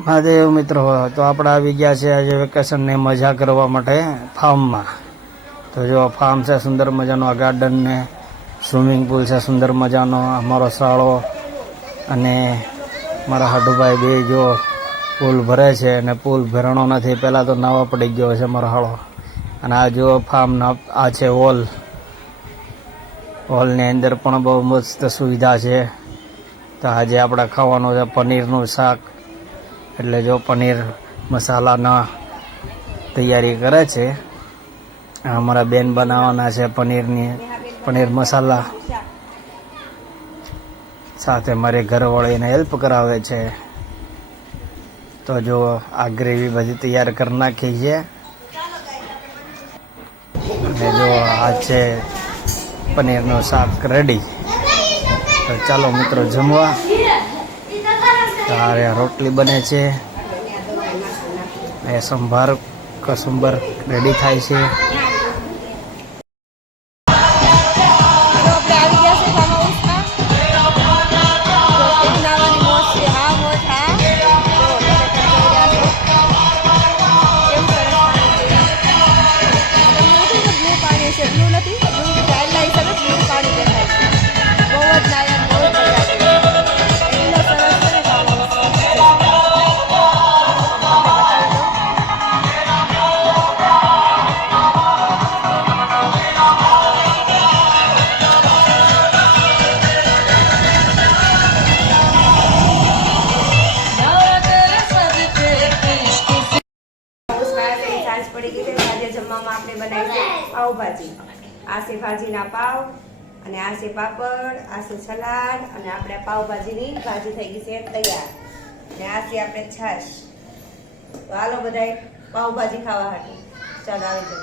મહાદેવ મિત્રો, તો આપણે આવી ગયા છે આજે વેકેશનને મજા કરવા માટે ફાર્મમાં. તો જો ફાર્મ છે સુંદર મજાનો, આ ગાર્ડન ને સ્વિમિંગ પુલ છે સુંદર મજાનો, અમારો શાળો અને મારા હાડુભાઈ બે જો પુલ ભરે છે અને પુલ ભરણો નથી, પહેલાં તો નાવા પડી ગયો છે મારો હાળો. અને આ જો ફાર્મના આ છે હોલ હોલની અંદર પણ બહુ મસ્ત સુવિધા છે. તો આજે આપણે ખાવાનું છે પનીરનું શાક એટલે જો પનીર મસાલાના તૈયારી કરે છે, અમારા બેન બનાવવાના છે પનીરની, પનીર મસાલા. સાથે મારી ઘરવાળીને હેલ્પ કરાવે છે. તો જો આ ગ્રેવી બધી તૈયાર કરી નાખી છે. અને જો આ છે પનીરનો શાક રેડી તો ચાલો મિત્રો જમવા. તારે રોટલી બને છે. એ સંભાર કસુંબર રેડી થાય છે. પડી ગઈ છે આજે જમવામાં આપણે બનાવીશું પાઉભાજી. આ છે ભાજીના પાવ અને આ પાપડ, આ સલાડ અને આપણે પાઉભાજીની ભાજી થઈ ગઈ છે તૈયાર. અને આ આપણે છાશ. તો હાલો બધાય પાઉભાજી ખાવા હાટું. ચાલો, આવી જાઓ.